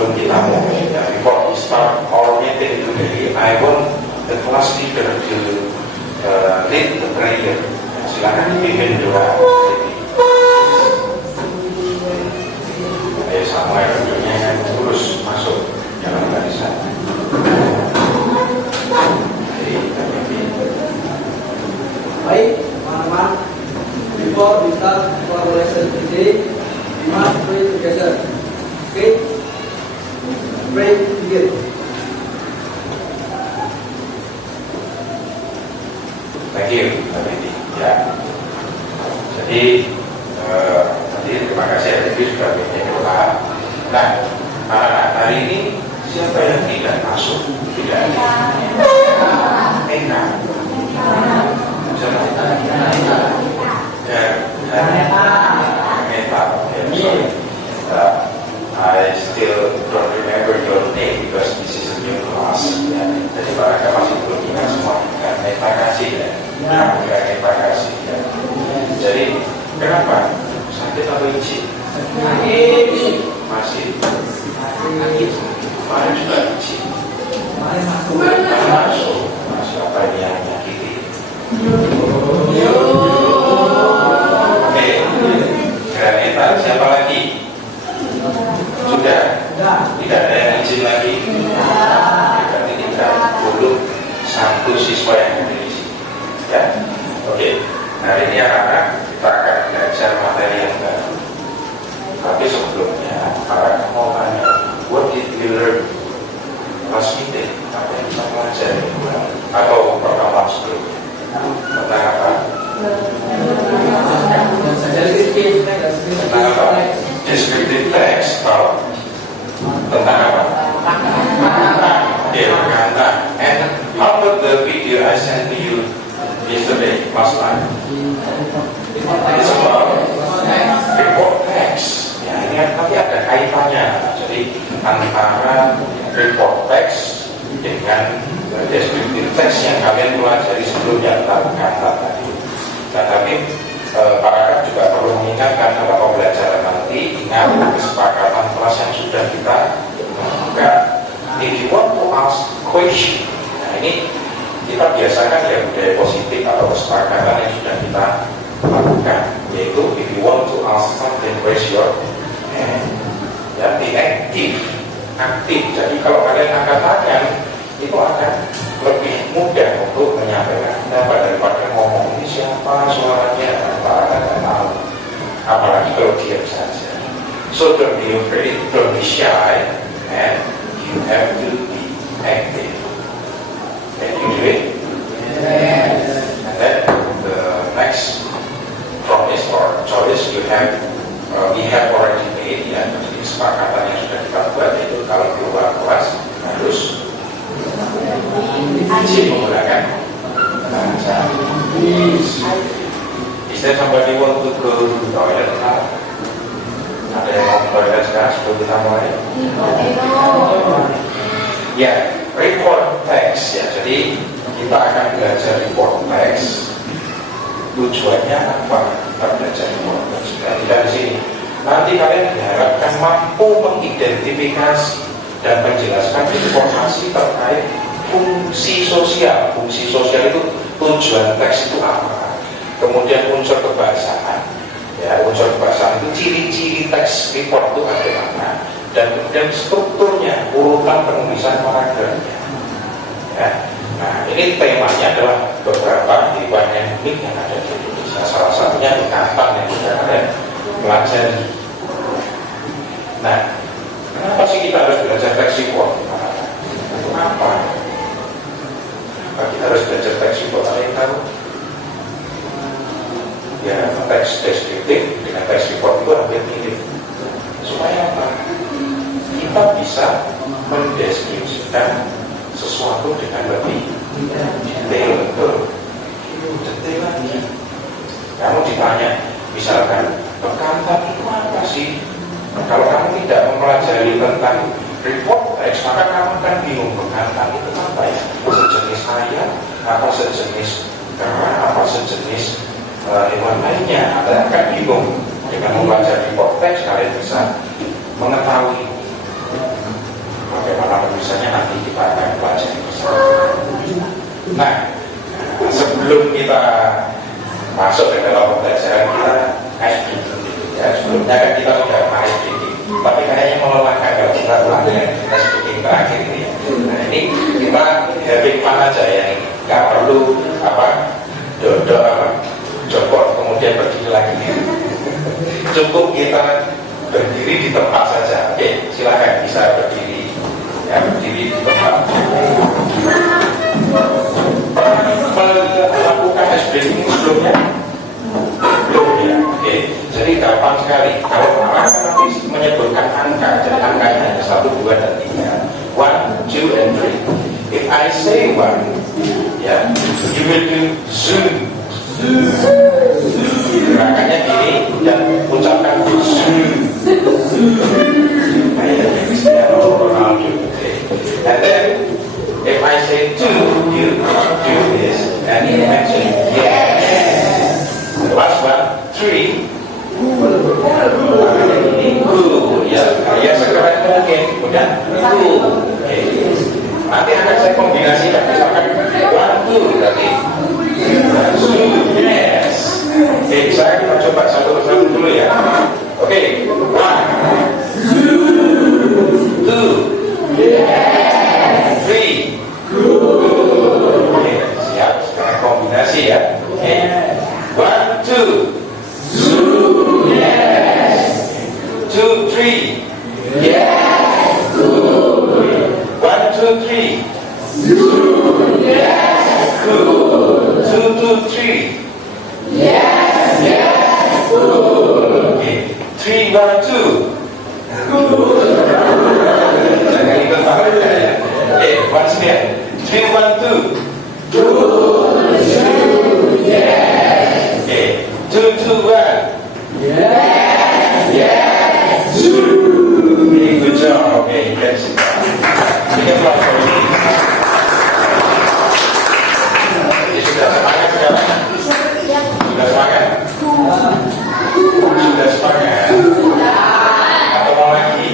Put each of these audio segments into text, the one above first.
sebelum kita mulai, ya, before we start our meeting today, I want the class leader to lead the prayer. Silakan pimpin doa. Ayo Samuel tentunya terus masuk dalam barisan. Baik, teman-teman, before we start our lesson today, we must pray together. Okay? Pray together. Thank you, ya. Jadi terima kasih Adi sudah bikin doa. Nah, hari ini siapa yang tidak masuk? Tidak ada. Enak. I still don't remember your name because this is a new class. Ya. Jadi mereka masih belum ingat semua. Terima kasih ya. Terima kasih ya. Jadi kenapa? Sakit atau izin? Masih. Kemarin juga izin. Masuk. Siapa yang menyakiti? Oke. Granita, siapa lagi? Sudah? Tidak ada yang izin lagi? Berarti kita dulu satu siswa yang ada di sini. Ya? Oke. Hari ini anak-anak kita akan belajar materi yang baru. Tapi sebelumnya, para mau tanya, what did you learn last meeting? Apa yang kita pelajari? Atau pertemuan sebelumnya? Tentang apa? Tentang apa? Descriptive text. Kalau tentang apa? Ya, berkata. And how about the video I sent to you yesterday, last night? It's about report text. Ya, ini tapi ada kaitannya. Jadi antara report text dengan descriptive text yang kalian pelajari sebelumnya tentang kata tadi. Nah, tapi para juga perlu mengingatkan dalam pembelajaran nanti, ingat kesepakatan kelas yang sudah kita lakukan. If you want to ask question, nah ini kita biasakan ya budaya positif atau kesepakatan yang sudah kita lakukan, yaitu if you want to ask something, raise your hand. Ya, be aktif. Jadi kalau kalian angkat tangan, itu akan lebih mudah untuk menyampaikan pendapat daripada ngomong ini siapa suaranya, para nggak tahu. Apalagi kalau diam saja. So don't be afraid, don't be shy, and you have to be active. Can you do it? Yes. And then the next promise or choice we have already made, ya, jadi kesepakatan yang sudah kita buat itu kalau keluar kelas harus izin menggunakan bahasa Inggris. Is there somebody want to go to the toilet? Ada yang mau toilet sekarang sebelum kita mulai? Ya, report text ya. Jadi kita akan belajar report text. Tujuannya apa? Kita belajar report text. Tidak di sini. Nanti kalian diharapkan mampu mengidentifikasi dan menjelaskan informasi terkait fungsi sosial. Fungsi sosial itu tujuan teks itu apa? Kemudian unsur kebahasaan. Ya, unsur kebahasaan itu ciri-ciri teks report itu ada mana? Dan kemudian strukturnya, urutan penulisan paragrafnya. Ya. Nah, ini temanya adalah beberapa hewan endemik yang ada di Indonesia. Salah satunya ikan yang sudah ada pelajari. Nah, kenapa sih kita harus belajar teks report? Untuk apa? Kita harus belajar teks report. Ada yang tahu? Ya, teks deskriptif dengan teks report itu hampir mirip. Supaya apa? Kita bisa mendeskripsikan sesuatu dengan lebih detail, detail lagi. Kamu ditanya, misalkan bekantan itu apa sih? Kalau kamu tidak mempelajari tentang report teks, maka kamu akan bingung bekantan itu apa ya? Sejenis ayam, apa sejenis kera, apa sejenis hewan lainnya. Anda akan bingung. Dengan membaca report teks kalian bisa mengetahui. kayaknya melelahkan kalau kita ulang dengan kita speaking terakhir ini ya. Nah ini kita having fun aja ya, nggak perlu dodok jokor kemudian berdiri lagi. Cukup kita berdiri di tempat saja. Oke, silakan bisa berdiri ya, berdiri di tempat. Melakukan SBing sebelumnya? Belum ya. Oke, jadi gampang sekali. Kalau orang nanti menyebutkan angka, jadi angkanya ada 1, 2, dan 3. 1, 2, and 3. If I say 1, ya, you will do zoom. Gerakannya gini dan ucapkan zoom. Kayak Cristiano Ronaldo. And then if I say 2, you do this, and you mention yes. The last one, 3. Ini cool, ya sekarang mungkin kemudian cool. Nanti akan saya kombinasikan, misalkan 1, 2 berarti yes. Saya kita coba satu persatu dulu ya. Oke, 1, 2, 3. Oke, siap. Sekarang kombinasi ya. Oke, 1, 2. 2, 3. Yes. 1, 2, 3. Yes. 2, 2, 3. Yes. Okay. 3, 1, 2. Jangan ikut tangan saya. Okay, once again. 3, 1, 2. 2, yes. Okay. 2, 2, 1. Yes. Okay, good job. Okay, that's it. Take applause for me. Ya, sudah semangat sekarang? Sudah semangat? Sudah semangat? Atau mau lagi?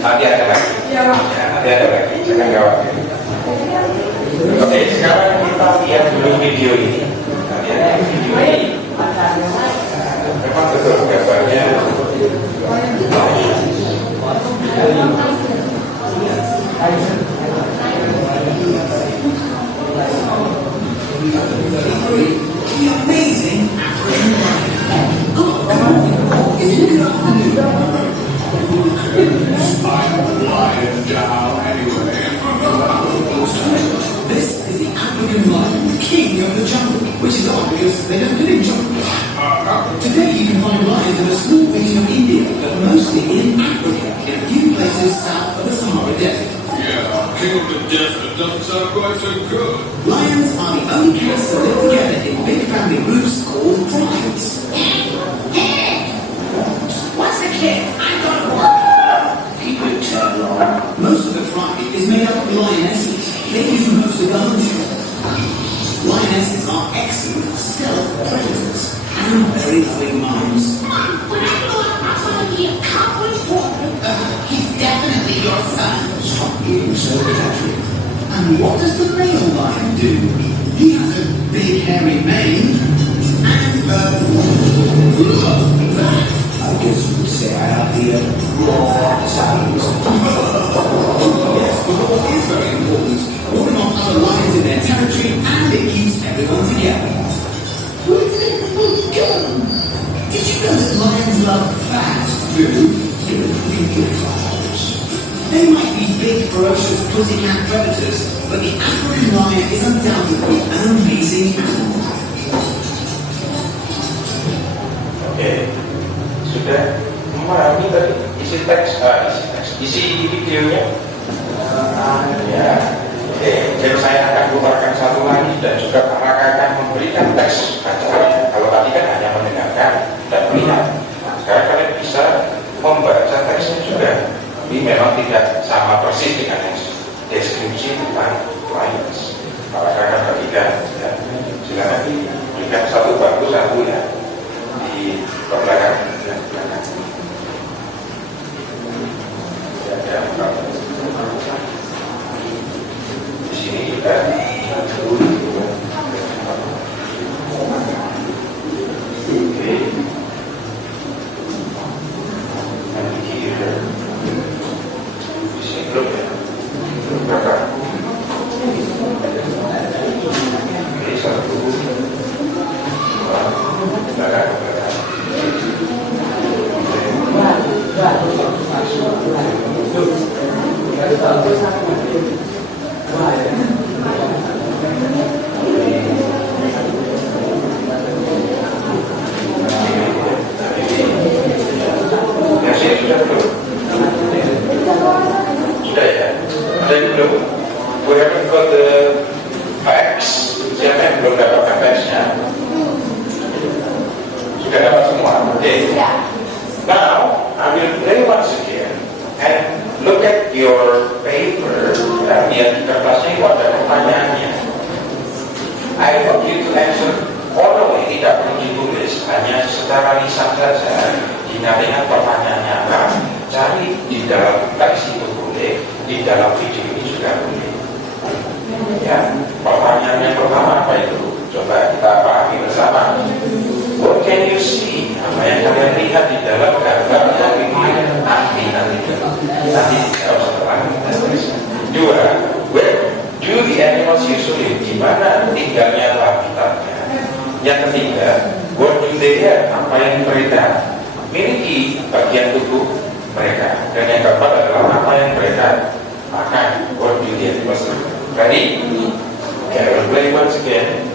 Nanti ada lagi. Ya, nanti ada lagi. Jangan khawatir. Oke, sekarang kita lihat dulu video ini. Nanti ada video ini. Memang betul gambarnya. The amazing African lion. Good afternoon. I'm lying down anyway. This is the African lion, king of the jungle, which is odd because they don't live in jungles. Today you can find lions in a small region of India, but mostly in Africa, in a few places south of the Sahara Desert. Yeah, king of the desert doesn't sound quite so good. Lions are the only cats that live together in big family groups called prides. What's the kids? I've got to work. Keep it long. Most of the pride is made up of lionesses. They do most of the hunting. Lionesses are excellent stealth predators and very loving moms. When I grow up, I'm going to be a college boy. He's definitely your son. Stop being so exaggerated. And what does the male lion do? He has a big hairy mane and that, I guess you would say I have the raw sounds. Yes, but what is very important, holding off other lions in their territory, and it keeps everyone together. Did you know that lions love fast food? They might be big, ferocious pussycat predators, but the African lion is undoubtedly an amazing animal. Oke, sudah memahami tadi isi videonya? Ya. Oke, jadi saya akan putarkan satu lagi dan juga apakah akan memberikan teks bacaannya. Kalau tadi kan hanya mendengarkan dan melihat. Sekarang kalian bisa membaca teksnya juga. Ini memang tidak sama persis dengan deskripsi tentang lions. Apakah akan bagikan? Ya. Silakan diberikan satu bangku satu ya di belakang. Di sini juga oke. here. Look at belakang. Ini satu, dua, belakang. Sudah ya? Ada yang belum? We haven't got the facts. Siapa yang belum dapat facts-nya? Sudah dapat semua? Oke. Now, I will play once again and look at your paper. Lihat di kertasnya itu ada pertanyaannya. I want you to answer all the way, tidak perlu ditulis, hanya secara lisan saja. Ingat-ingat pertanyaannya apa? Cari di dalam teks itu boleh, di dalam video ini juga boleh. Ya, pertanyaan yang pertama apa itu? Coba kita pahami bersama. What can you see? Apa yang kalian lihat di dalam gambar video? Nanti dijawab setelah kita tulis. Dua, where do the animals usually live? Di mana tinggalnya atau habitatnya? Yang ketiga, what do they have? Apa yang mereka miliki bagian tubuh mereka? Dan yang keempat adalah apa yang mereka makan? What do they have? Ready? Okay, I will play once again.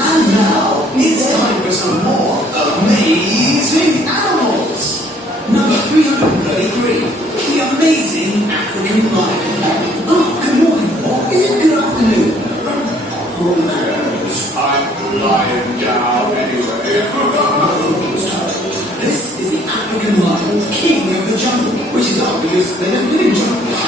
And now, it's time for some more amazing animals. Number 333, the amazing African lion. Oh, good morning, or is it good afternoon? Oh, I'm lying down anyway. this is the African lion, king of the jungle, which is odd because they don't live in jungles.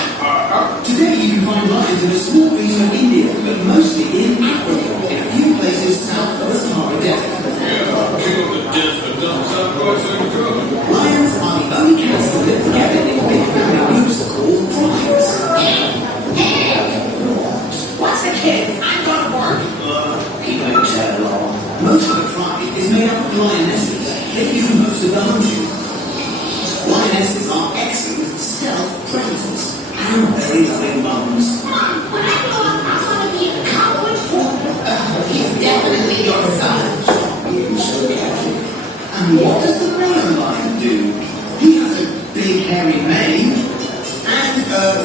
Today you can find lions in a small region of India, but mostly in Africa, in a few places south of the Sahara Desert. Yeah, king of the desert doesn't sound quite so good. Lions are the only cats to live together in big family groups called prides. What's the kids? I'm going to work. Keep your tail on. Most of the pride is made up of lionesses. They do most of the hunting. Lionesses are excellent stealth predators and very loving mums. Mom, when I grow up, I want to be a cowboy foreman. He's definitely your son. You're so casual. And what does the brown lion do? He has a big hairy mane and that.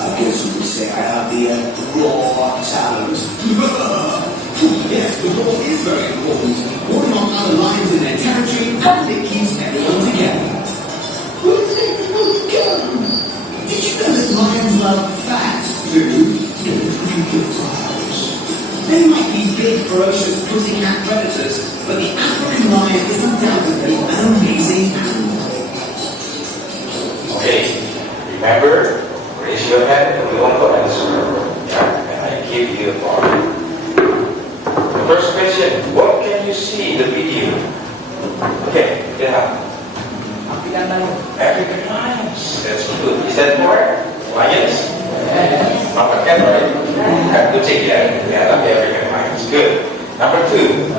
I guess you could say I have the raw talent. Yes, the raw is very important. Warning off other lions in their territory, and it keeps everyone together. Did you know that lions love fat food? They might be big, ferocious pussycat predators, but the African lion is undoubtedly an amazing animal. Okay, remember, raise your hand and we won't go answer. Yeah, and I give you a bar. The first question, what can you see in the video? Okay, yeah. African lions. That's good. Is that correct? Lions? Not cat, right? Kucing, yeah. Yeah, tapi African lions. Good. Number two,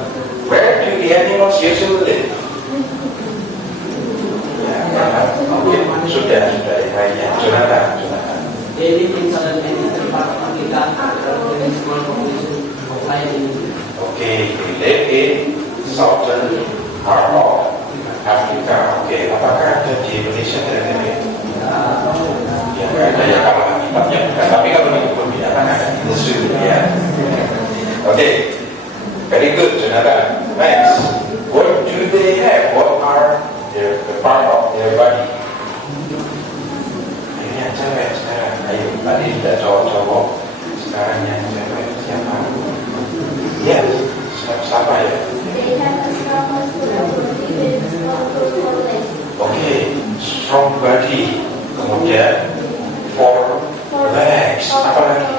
where do the animals usually live? Oke, sudah ya. Jonathan. Jadi misalnya ini tempat kita dari small population of lion in India. Okay, we live in southern part of Africa. Oke, apakah ada di Indonesia kira-kira? Ya, nggak ada ya kalau akibatnya bukan. Tapi kalau di kebun binatang ada di zoo ya. Oke, very good, Jonathan. Next, what do they have? What are the part of their body? Ini yang cewek sekarang. Ayo, tadi tidak cowok-cowok. Sekarang yang cewek siapa? Ya, siapa ya? They have a strong muscular body with powerful legs. Oke, strong body. Kemudian four legs. Apa lagi?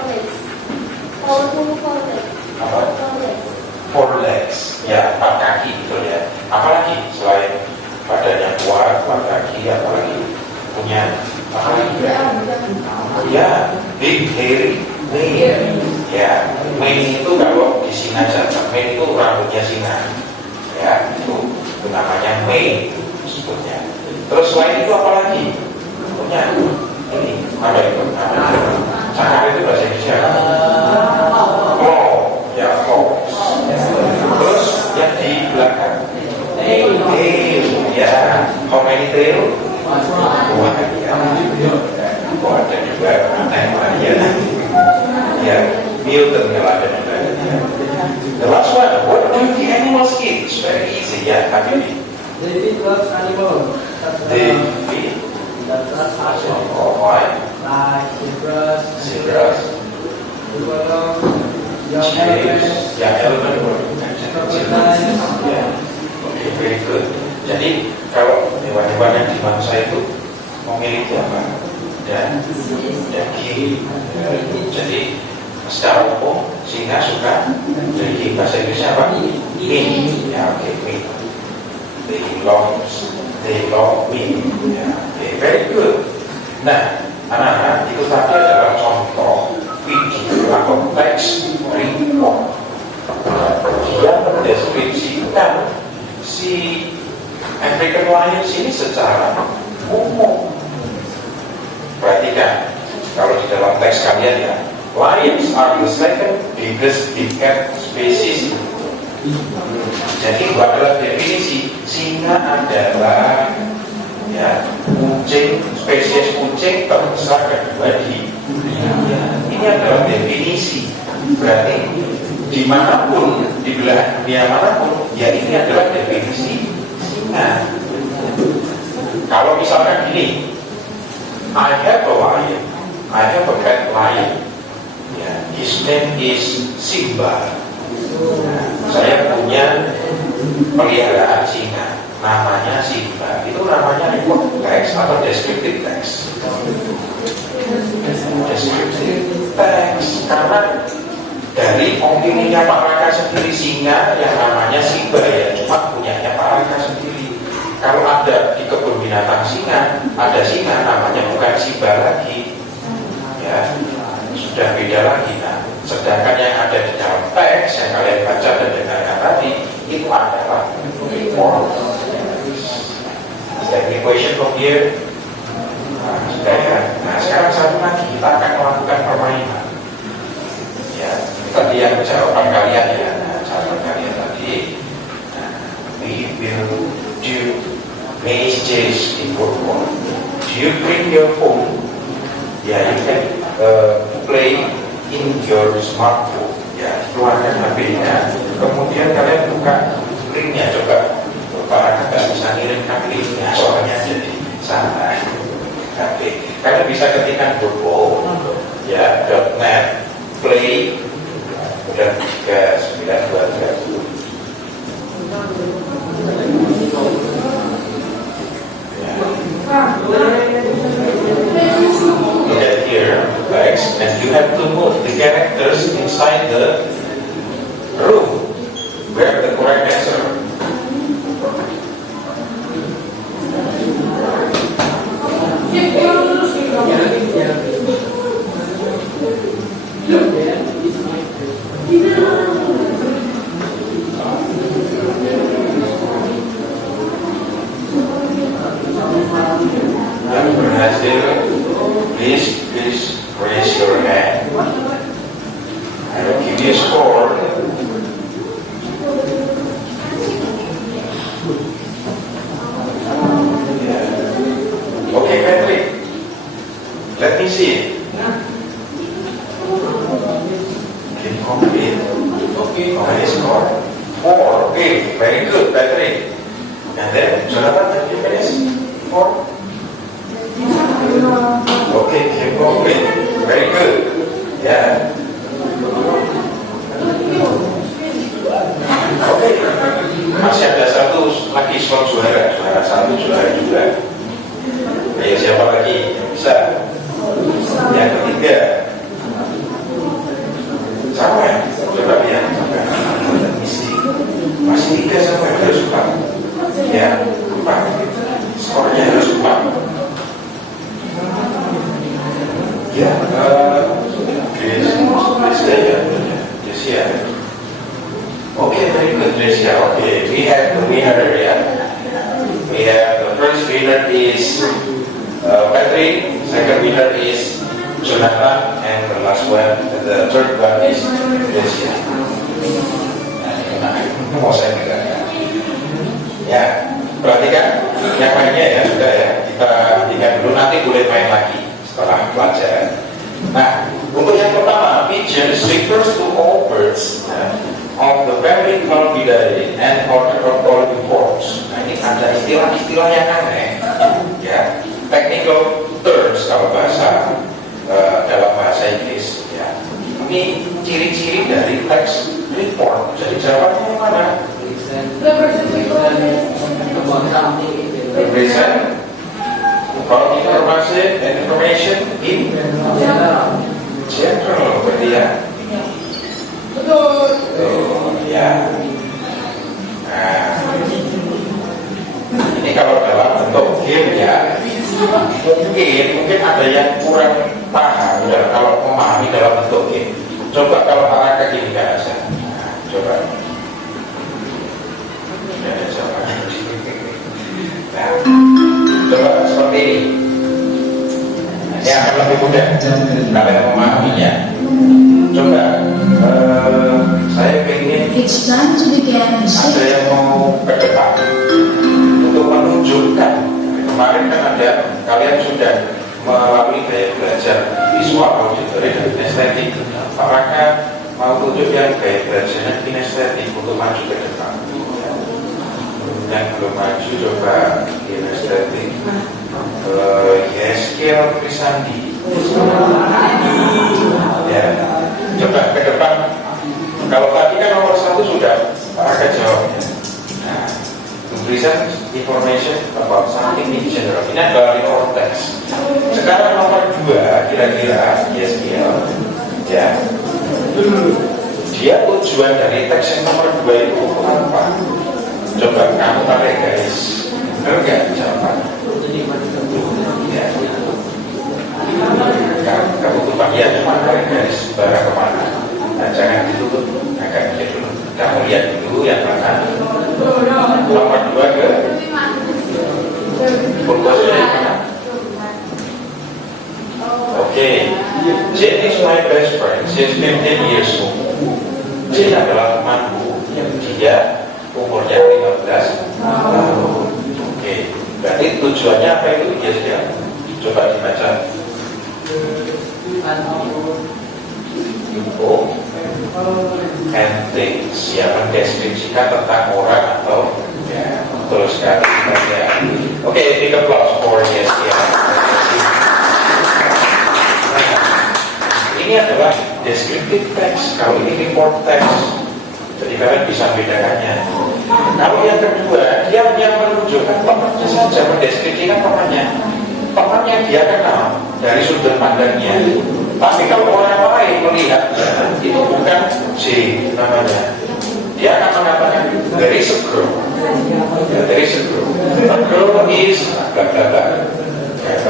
Powerful legs. Apa? Powerful legs. Four legs. Ya, 4 kaki gitu ya. Apalagi selain badannya kuat, 4 kaki, apalagi punya apa lagi? Ya, big hairy mane. Ya, Mane itu kalau di singa saja, mane itu rambutnya singa, ya itu namanya mane sebutnya. Terus selain itu apa lagi? Punya ini apa itu? Cakar itu bahasa Indonesia. Claw, ya claw. Terus yang di belakang, tail, ya. How many tail? Dua ya. Oh ada juga aneh ya. Ya, mutant yang ada juga. The last one, what do the animals eat? It's very easy, ya. Tapi They feed large animals. they feed. Oh, why? Like zebras, Zebras, buffalo, young chiefs, elephants, ya elephant, crocodiles. ya. Oke, very good. Jadi kalau hewan-hewan yang di manusia itu memiliki apa? Dan daging. Jadi secara umum singa suka daging. Bahasa Inggrisnya apa? Meat. Ya, oke, meat. They love meat. Ya, oke, very good. Nah, anak-anak, itu tadi adalah contoh video atau teks report. Dia mendeskripsikan si African lions ini secara umum. Perhatikan, kalau di dalam teks kalian ya, lions are the second biggest big cat species. Jadi adalah definisi singa adalah ya kucing, spesies kucing terbesar kedua di dunia. Ini adalah definisi. Berarti dimanapun di belahan dunia manapun, ya ini adalah definisi singa. Kalau misalkan gini, I have a lion, I have a pet lion. Ya, his name is Simba. Saya punya peliharaan singa, namanya Simba. Itu namanya report text atau descriptive text. Descriptive text karena dari opininya Pak Raka sendiri singa yang namanya Simba ya cuma punyanya Pak Raka sendiri. Kalau ada di kebun binatang singa, ada singa namanya bukan Simba lagi, ya sudah beda lagi. Nah, sedangkan yang ada di dalam teks yang kalian baca dan dengarkan tadi itu adalah report. Is there any question from here? Nah, sudah ya. Nah, sekarang satu lagi kita akan melakukan permainan. Ya, tadi yang jawaban kalian ya, nah, jawaban kalian tadi. Nah, we will do messages in report. Do you bring your phone? Ya, you can play in your smartphone. Ya, keluarkan HP-nya. Kemudian kalian buka linknya coba. Para nggak bisa ngirimkan linknya soalnya jadi salah. Oke, kalian bisa ketikkan Bobo, ya .net play dan 3923. Get here, text, and you have to move the characters inside the room where the correct answer. Yang berhasil, please raise your hand. I will give you a score. Okay, Patrick. Let me see it. Okay, complete. Okay, okay, score 4. Okay, very good, Patrick. And then, Jonathan, did you finish? 4. Okay, keep complete. Very good. Yeah. Okay. Masih ada satu lagi slot juara 1, juara 2. Ayo siapa lagi yang bisa? Yang ketiga sama ya? Coba lihat masih 3 sama ya? Harus 4. Ya, 4. Skornya harus 4. Ya, Chris ya, Chris very good, Tricia. Okay, we have the winner. Yeah, we have the first winner is Patrick. Second winner is Jonathan, and the last one, the third one is Tricia. Mau saya dengar. Ya, perhatikan yang lainnya ya sudah ya. Kita tinggal dulu, nanti boleh main lagi setelah pelajaran. Nah, untuk yang pertama, pigeons refers to all birds of the family Columbidae and order of columbivores. Nah, ini ada istilah-istilah yang aneh, ya, technical terms kalau dalam bahasa Inggris. Ya. Ini ciri-ciri dari teks report. Jadi jawabannya yang mana? Represent about information in general, berarti ya. Betul. Ya. Nah, ini kalau dalam bentuk game ya, mungkin ada yang kurang paham kalau memahami dalam bentuk game. Coba kalau arah ke gini kan aja. Nah, coba. Nah, coba seperti ini. Ini akan lebih mudah kalian memahaminya. Coba, saya pengen It's time to begin the ada shift. yang mau ke depan untuk menunjukkan. Kemarin kan ada kalian sudah melalui gaya belajar visual, auditory, dan kinestetik. Apakah mau tunjuk yang gaya belajarnya kinestetik untuk maju ke depan? Yang belum maju coba kinestetik. Yeskel Krisandi. Ya, coba ke depan. Kalau tadi kan nomor 1 sudah akan jawabnya. Nah, present information about something in general. Ini adalah report text. Sekarang nomor 2 kira-kira Yeskel. Ya, dia tujuan dari teks yang nomor 2 itu untuk apa? Coba kamu tarik guys. Benar nggak jawabannya? Ya. Kamu tumpah ya, cuma tarik garis barang kemana? Nah, jangan ditutup, agak dulu. Kamu lihat dulu yang mana. Nomor 2 ke purpose-nya yang mana? Oke, Jane is my best friend. She's 15 years old. Jane adalah temanku yang dia umurnya 15 tahun. Oke, berarti tujuannya apa itu? Yes, ya. Coba dibaca. Info and things, ya, mendeskripsikan tentang orang atau ya, betul sekali. Ya. Oke, big applause for yes, ya. Nah, ini adalah descriptive text. Kalau ini report text, jadi kalian bisa bedakannya. Kalau yang kedua, dia hanya menunjukkan temannya saja, mendeskripsikan temannya. Temannya dia kenal dari sudut pandangnya. Tapi kalau orang lain melihat, itu bukan C namanya. Dia akan mengatakan there is a girl. There is a girl. A girl is bla bla bla.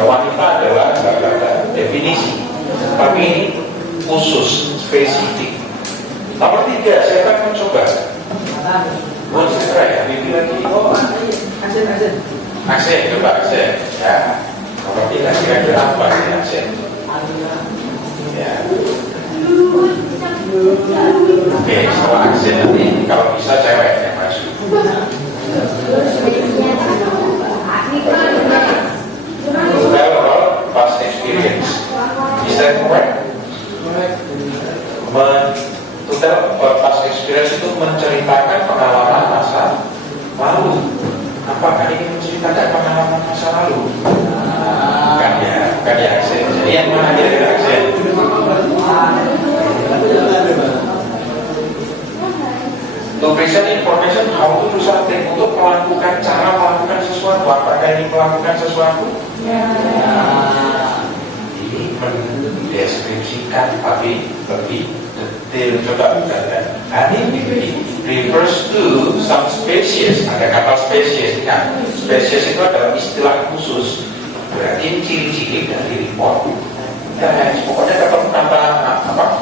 Wanita adalah bla bla bla. Definisi. Tapi ini khusus, spesifik. Nomor 3, siapa yang mencoba? Boleh saya, Bibi lagi. Aksen, coba aksen. Ya. Nomor 3, kira-kira apa ini aksen? Ya. Oke, setelah aksen nanti kalau bisa cewek yang masuk. Well, past experience. Is that correct? Total past experience itu menceritakan pengalaman masa lalu. Apakah ini menceritakan pengalaman masa lalu? Kan ya aksen. Jadi yang mana kira-kira aksen? To present information how to do something, untuk melakukan cara melakukan sesuatu. Apakah ini melakukan sesuatu? Ini mendeskripsikan tapi lebih detail. Coba misalkan ini refers to some species. Ada kata species. Nah, species itu adalah istilah khusus. Berarti ciri-ciri dari report. Pokoknya ketemu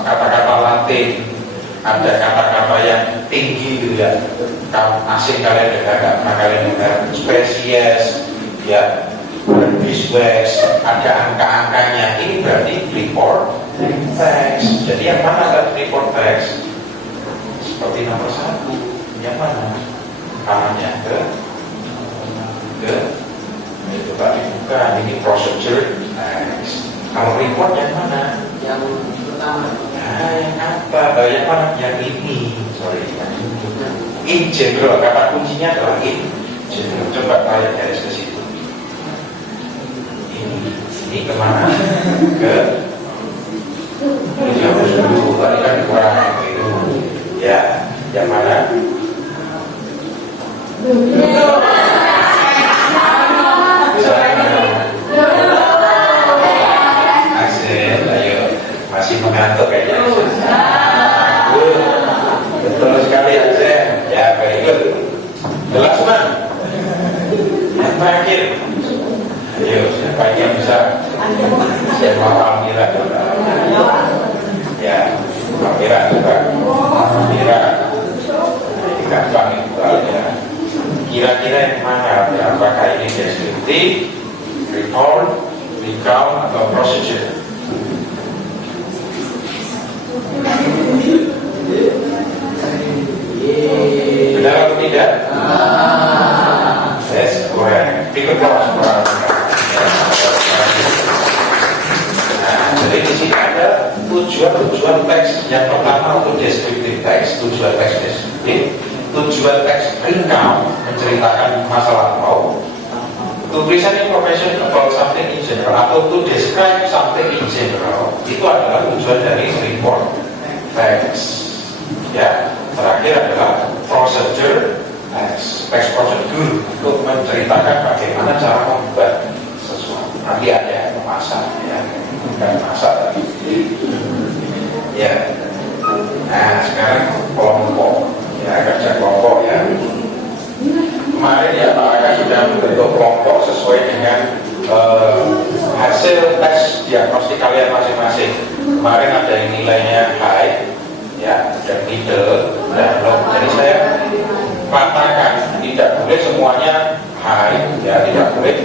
kata-kata Latin ada kata-kata yang tinggi gitu ya, asing kalian dengar, nggak pernah kalian dengar, spesies ya, beeswax, ada angka-angkanya, ini berarti report text. Jadi yang mana ada report text? Seperti nomor 1, yang mana? Kanannya ke itu tadi bukan, ini procedure text. Kalau report yang mana? Yang pertama. Nah, yang apa? Yang mana? Yang ini. Sorry, yang ini. In general, kata kuncinya adalah in general. Coba kalian garis ke situ. Ini kemana? Ke dihapus dulu, tadi kan kurang itu. Ya, yang mana? Asik, ayo. Masih mengantuk kayaknya. Betul sekali Asik. Ya, very good. Jelas kan? Yang terakhir. Ayo, siapa yang bisa? Siapa Almira coba? Ya, Almira coba. Almira. Gampang itu ya. Kira-kira yang mana? Apakah ini deskriptif, report, recount, atau procedure? Benar atau tidak? Yes, correct. Big applause for our jadi di sini ada tujuan teks. Yang pertama untuk deskriptif teks, tujuan teks deskriptif. Tujuan teks recount, menceritakan masa lampau. To present information about something in general, atau to describe something in general, itu adalah tujuan dari report text. Ya, terakhir adalah procedure text prosedur, untuk menceritakan bagaimana cara membuat sesuatu. Nanti ada yang memasak, ya, bukan masak tadi. Ya. Nah, sekarang kelompok. Ya, kerja kelompok ya. Kemarin ya Pak Aka sudah membentuk kelompok sesuai dengan hasil tes diagnostik kalian masing-masing. Kemarin ada yang nilainya high, ya, dan middle, dan low. Jadi saya katakan tidak boleh semuanya high, ya, tidak boleh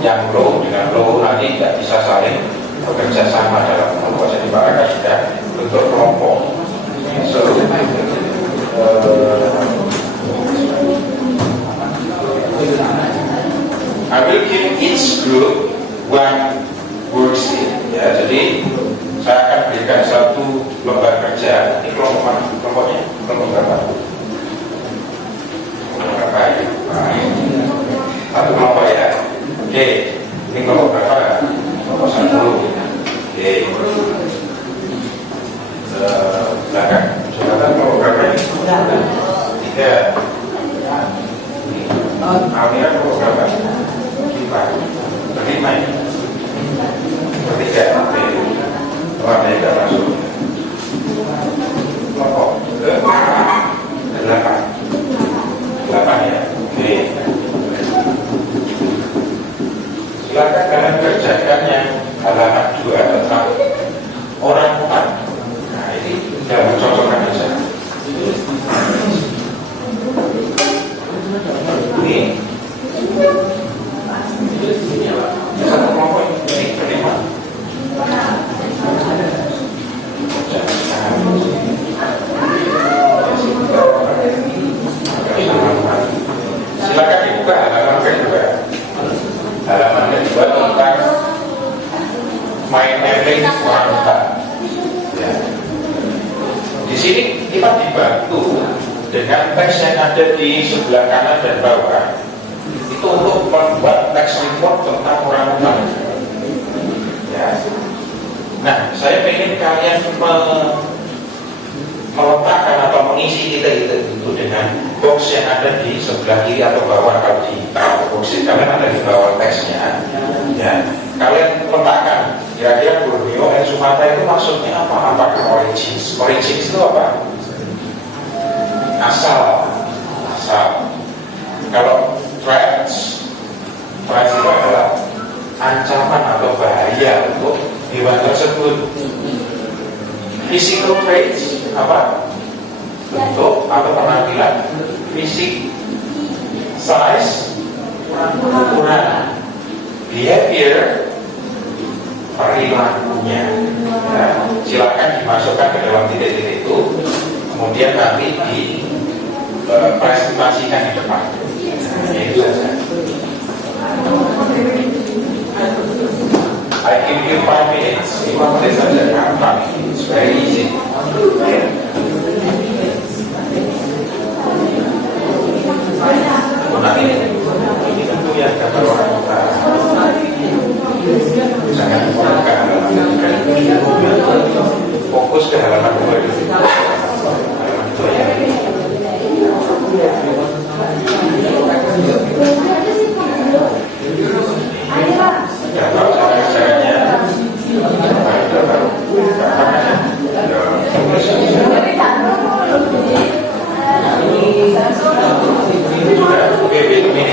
yang low dengan low, nanti tidak bisa saling bekerja sama dalam kelompok. Jadi Pak Aka sudah bentuk kelompok. So, I will give each group one worksheet. Ya, jadi saya akan berikan satu lembar kerja. Ini kelompok mana? Kelompoknya kelompok berapa? Kelompok berapa ya? Satu kelompok ya. Oke, ini kelompok berapa? Kelompok 1. Oke. Belakang. Saudara kelompok berapa ini? 3. Almira kelompok berapa? 5 ini. 3. Oke. Ada yang masuk. Kelompok ke 8. 8 ya. Oke. Silakan kalian kerjakan yang halaman 2 tentang orang hutan. Nah, ini sudah mencocokkan saja. Ini satu kelompok ini kelima. Silakan dibuka halaman kedua. Halaman kedua tentang main mapping orang hutan. Ya. Di sini kita dibantu dengan teks yang ada di sebelah kanan dan bawah. Itu untuk membuat teks report tentang orang hutan. Ya. Nah, saya ingin kalian meletakkan atau mengisi titik-titik itu dengan box yang ada di sebelah kiri atau bawah. Kalau di box itu kalian ada di bawah teksnya. Ya, kalian letakkan kira-kira Borneo dan Sumatera itu maksudnya apa? Apakah origins? Origins itu apa? Asal. Kalau threats itu adalah ancaman atau bahaya untuk hewan tersebut. Physical traits apa? atau penampilan fisik, size, ukuran, behavior, perilakunya. Nah, silakan dimasukkan ke dalam titik-titik itu, kemudian nanti dipresentasikan di depan. Itu saja. I give you 5 minutes. 5 menit saja, gampang. It's very easy. Nanti ini tentu yang gambar orang kita. Jangan fokus ke halaman 2 dulu. Halaman 2 ya. Ya, tahu caranya. Oke, ini.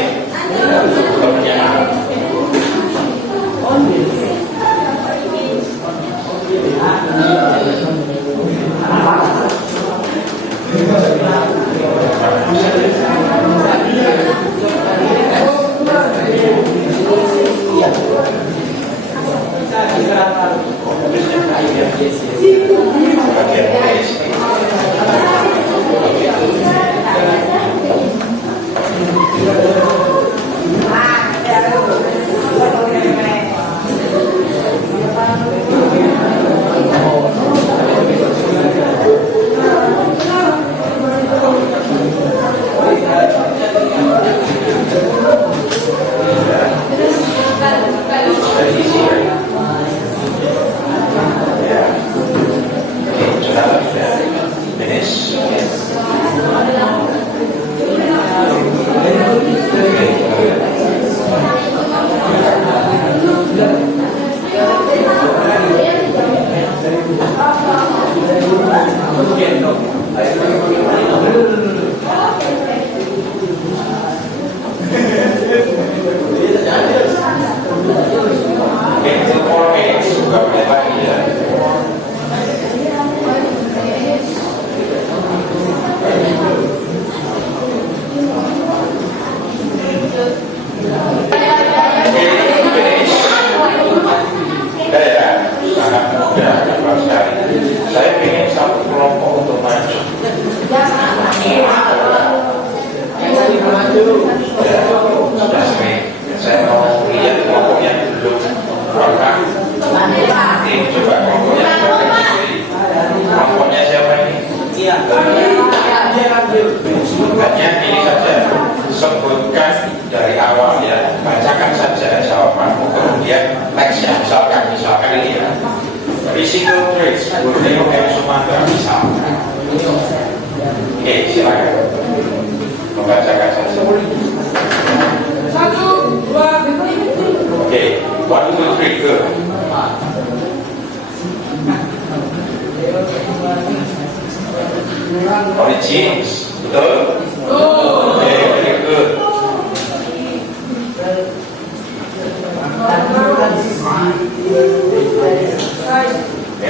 Origins, betul? Okay, very good.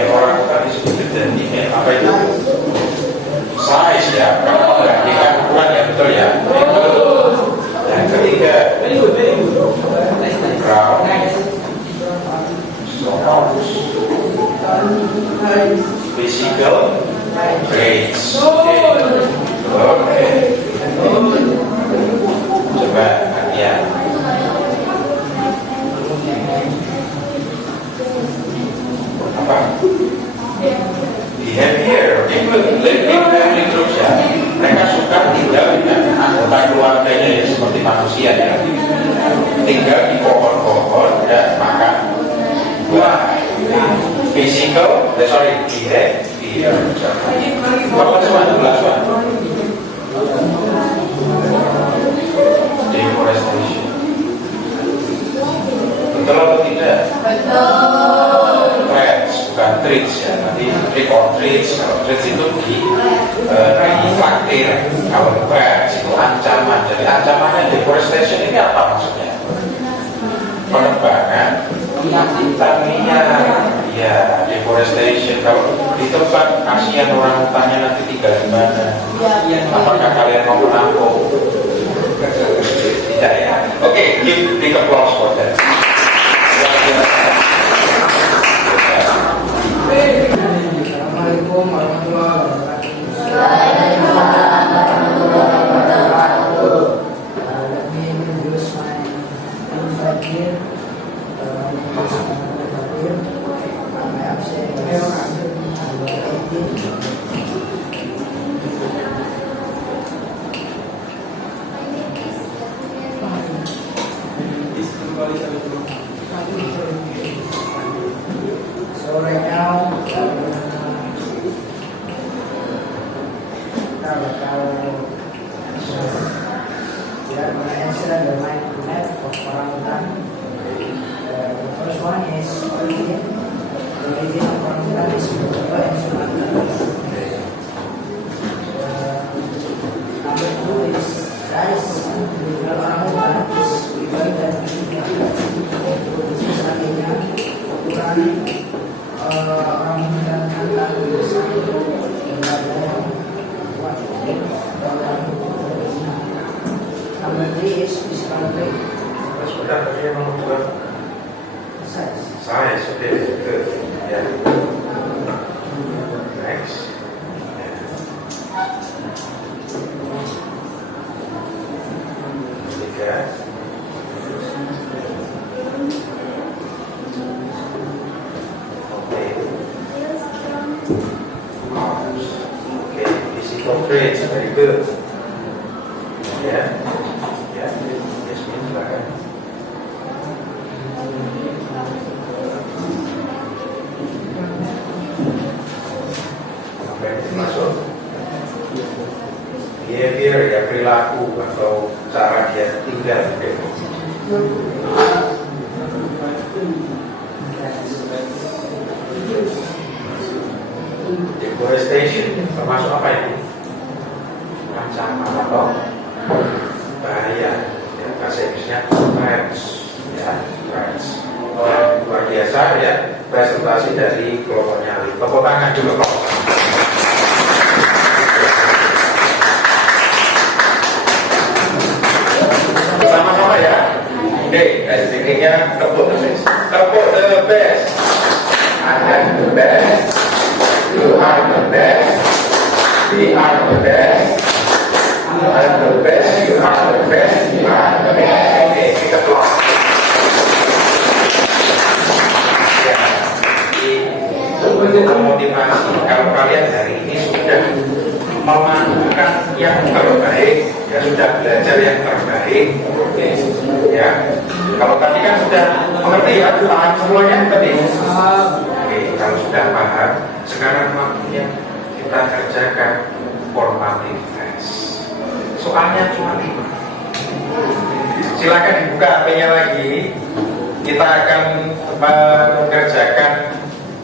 Orang tadi sebutin dan apa itu? Size ya, kalau perhatikan ukuran ya, betul ya? Yang ketiga, ground, source, physical, traits. Oke. Coba latihan. Apa? Behavior. Living groups ya. Mereka suka tinggal dengan anggota keluarganya ya, seperti manusia ya. Tinggal di pohon-pohon dan makan buah. Physical, behavior. Apa cuman last one? Deforestation. Betul atau tidak? Betul. Threats, bukan treats ya. Nanti trick or treats. Kalau treats itu refraktir. Kalau threats itu ancaman. Jadi ancamannya deforestation ini apa maksudnya? Penebangan hutan minyak. Ya, deforestation. Kalau di tempat kasihan orang hutannya nanti tinggal di mana? Apakah kalian mau menampung? Tidak ya. Oke, give big applause for that. Assalamualaikum warahmatullahi wabarakatuh. Let me introduce my invite here. So right now, we are going to answer the 9 net of orangutan. The first one is origin. The origin of orangutan is Java and Sumatra. Number 2 is size. The orangutan is bigger than this is artinya ukuran orangutan jantan besar dan yang kuat. Number 3 is physical trait. Sudah tadi yang membuat Size. saya sudah good. Ya. Next. Tiga. Oke. Oke, physical traits very good. Ya. Ya. Yasmin silakan. Sampai masuk behavior ya, perilaku atau cara dia tinggal. Deforestation termasuk apa ini? Ancaman atau bahaya ya, bahasa Inggrisnya threats ya, threats. Luar biasa ya, presentasi dari kelompok nyali. Tepuk tangan dulu kok. Sama-sama ya. Oke, SDG-nya tepuk the best. Tepuk the best. I am the best. You are the best. We are the best. You are the best. You are the best. You are the best. Oke, kita keluar. Ya, untuk memotivasi kalau kalian hari ini sudah melakukan yang terbaik, ya sudah belajar yang terbaik, ya. Kalau tadi kan sudah mengerti ya, paham semuanya tadi. Oke, kalau sudah paham, sekarang waktunya kita kerjakan formative test. Soalnya cuma 5. Silakan dibuka HP-nya lagi. Kita akan mengerjakan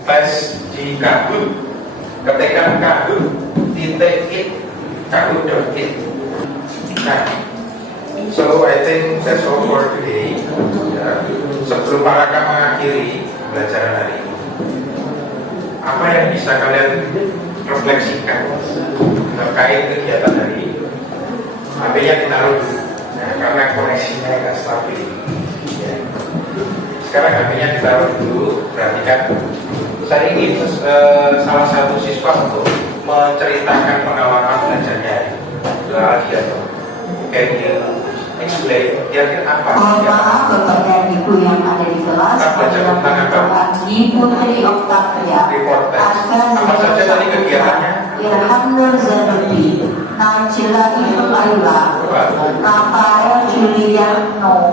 tes di Kahoot. Ketikkan Kahoot .it Kahoot.it. Nah, so I think that's all for today. Ya, sebelum para kakak mengakhiri pelajaran hari ini, apa yang bisa kalian refleksikan terkait kegiatan hari ini? HP-nya ditaruh dulu, nah, karena koneksinya agak stabil. Ya. Sekarang HP-nya ditaruh dulu. Perhatikan, saya ingin salah satu siswa untuk menceritakan pengalaman belajarnya. Lagi atau can you explain kira-kira apa? Mohon maaf Bapak dan Ibu yang ada di kelas. Ibu Putri Octavia. Apa saja tadi kegiatannya? Ilham Nur Zanuddin, Najila Ibnu Ayla, Rafael Juliano,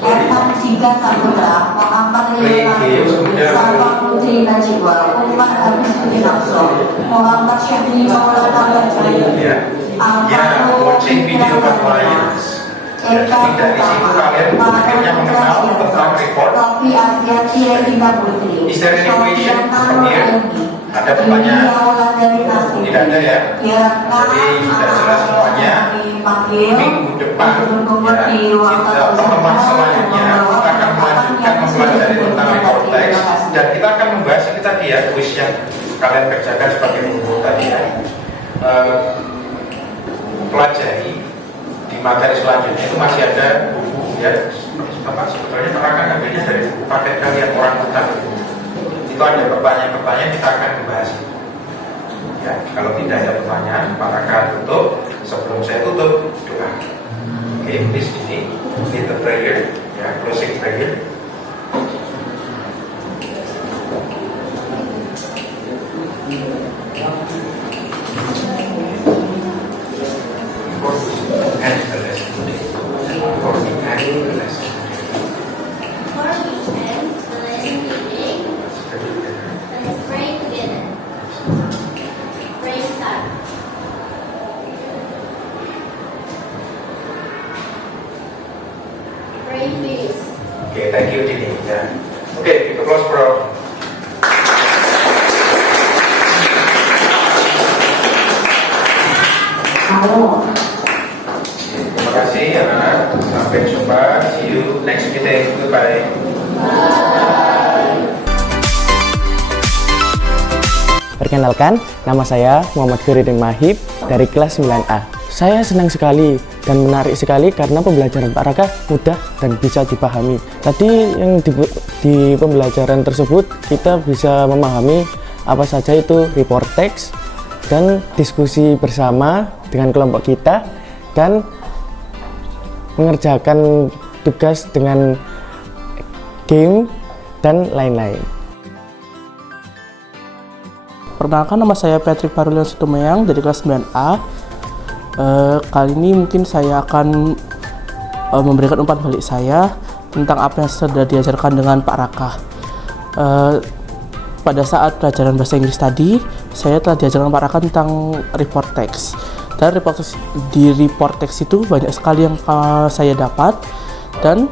Evan Jika Saputra, Muhammad Leonardo, Safa Putri Najwa, Umar Agus Pinakso, Muhammad Syafri Maulana Bajai, watching video compliance. Tidak di situ kalian akhirnya mengenal tentang report. Is there any question from here? Ada pertanyaan? Tidak ada ya? Jadi sudah jelas semuanya. Minggu depan ya, pertemuan selanjutnya kita akan melanjutkan mempelajari tentang report text dan kita akan membahas ya kuis yang kalian kerjakan sebagai guru tadi ya. Pelajari di materi selanjutnya itu masih ada buku ya. Sebetulnya mereka kan ambilnya dari buku paket kalian orang utang. Itu ada pertanyaan-pertanyaan kita akan membahas. Ya, kalau tidak ada pertanyaan, maka akan tutup. Sebelum saya tutup, doa. Oke, di sini the prayer, ya, closing prayer. And the lesson today. For the end of the lesson. Before we end the lesson today, let's pray together. Pray start. Pray please. Okay, thank you, Dini. Ya. Okay, kita close, bro. Halo. Terima kasih, anak-anak. Sampai jumpa. See you next meeting. Goodbye. Perkenalkan, nama saya Muhammad Firidin Mahib dari kelas 9A. Saya senang sekali dan menarik sekali karena pembelajaran Pak Raka mudah dan bisa dipahami. Tadi yang di pembelajaran tersebut kita bisa memahami apa saja itu report text dan diskusi bersama dengan kelompok kita dan mengerjakan tugas dengan game dan lain-lain. Perkenalkan, nama saya Patrick Parulian Sutumeyang dari kelas 9A. Kali ini mungkin saya akan memberikan umpan balik saya tentang apa yang sudah diajarkan dengan Pak Raka. Pada saat pelajaran bahasa Inggris tadi, saya telah diajarkan Pak Raka tentang report text. Dan di report text itu banyak sekali yang saya dapat, dan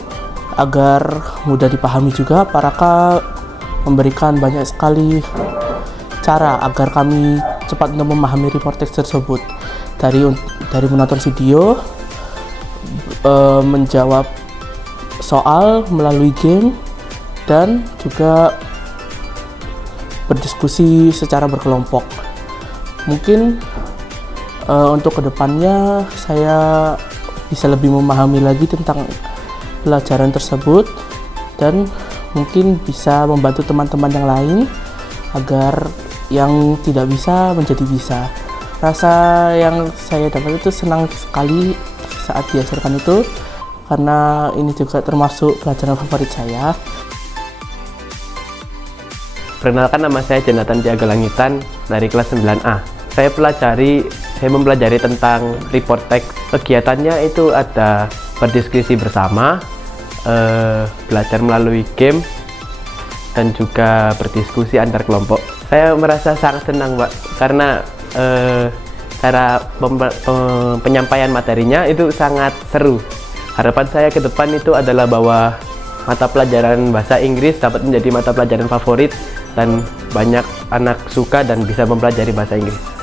agar mudah dipahami juga, Pak Raka memberikan banyak sekali cara agar kami cepat untuk memahami report text tersebut, dari menonton video, menjawab soal melalui game, dan juga berdiskusi secara berkelompok. Mungkin untuk kedepannya saya bisa lebih memahami lagi tentang pelajaran tersebut, dan mungkin bisa membantu teman-teman yang lain agar yang tidak bisa menjadi bisa. Rasa yang saya dapat itu senang sekali saat diajarkan itu, karena ini juga termasuk pelajaran favorit saya. Perkenalkan, nama saya Jonathan Tiaga Langitan dari kelas 9A. Saya mempelajari tentang report text. Kegiatannya itu ada berdiskusi bersama, belajar melalui game, dan juga berdiskusi antar kelompok. Saya merasa sangat senang, Pak, karena cara penyampaian materinya itu sangat seru. Harapan saya ke depan itu adalah bahwa mata pelajaran bahasa Inggris dapat menjadi mata pelajaran favorit dan banyak anak suka dan bisa mempelajari bahasa Inggris.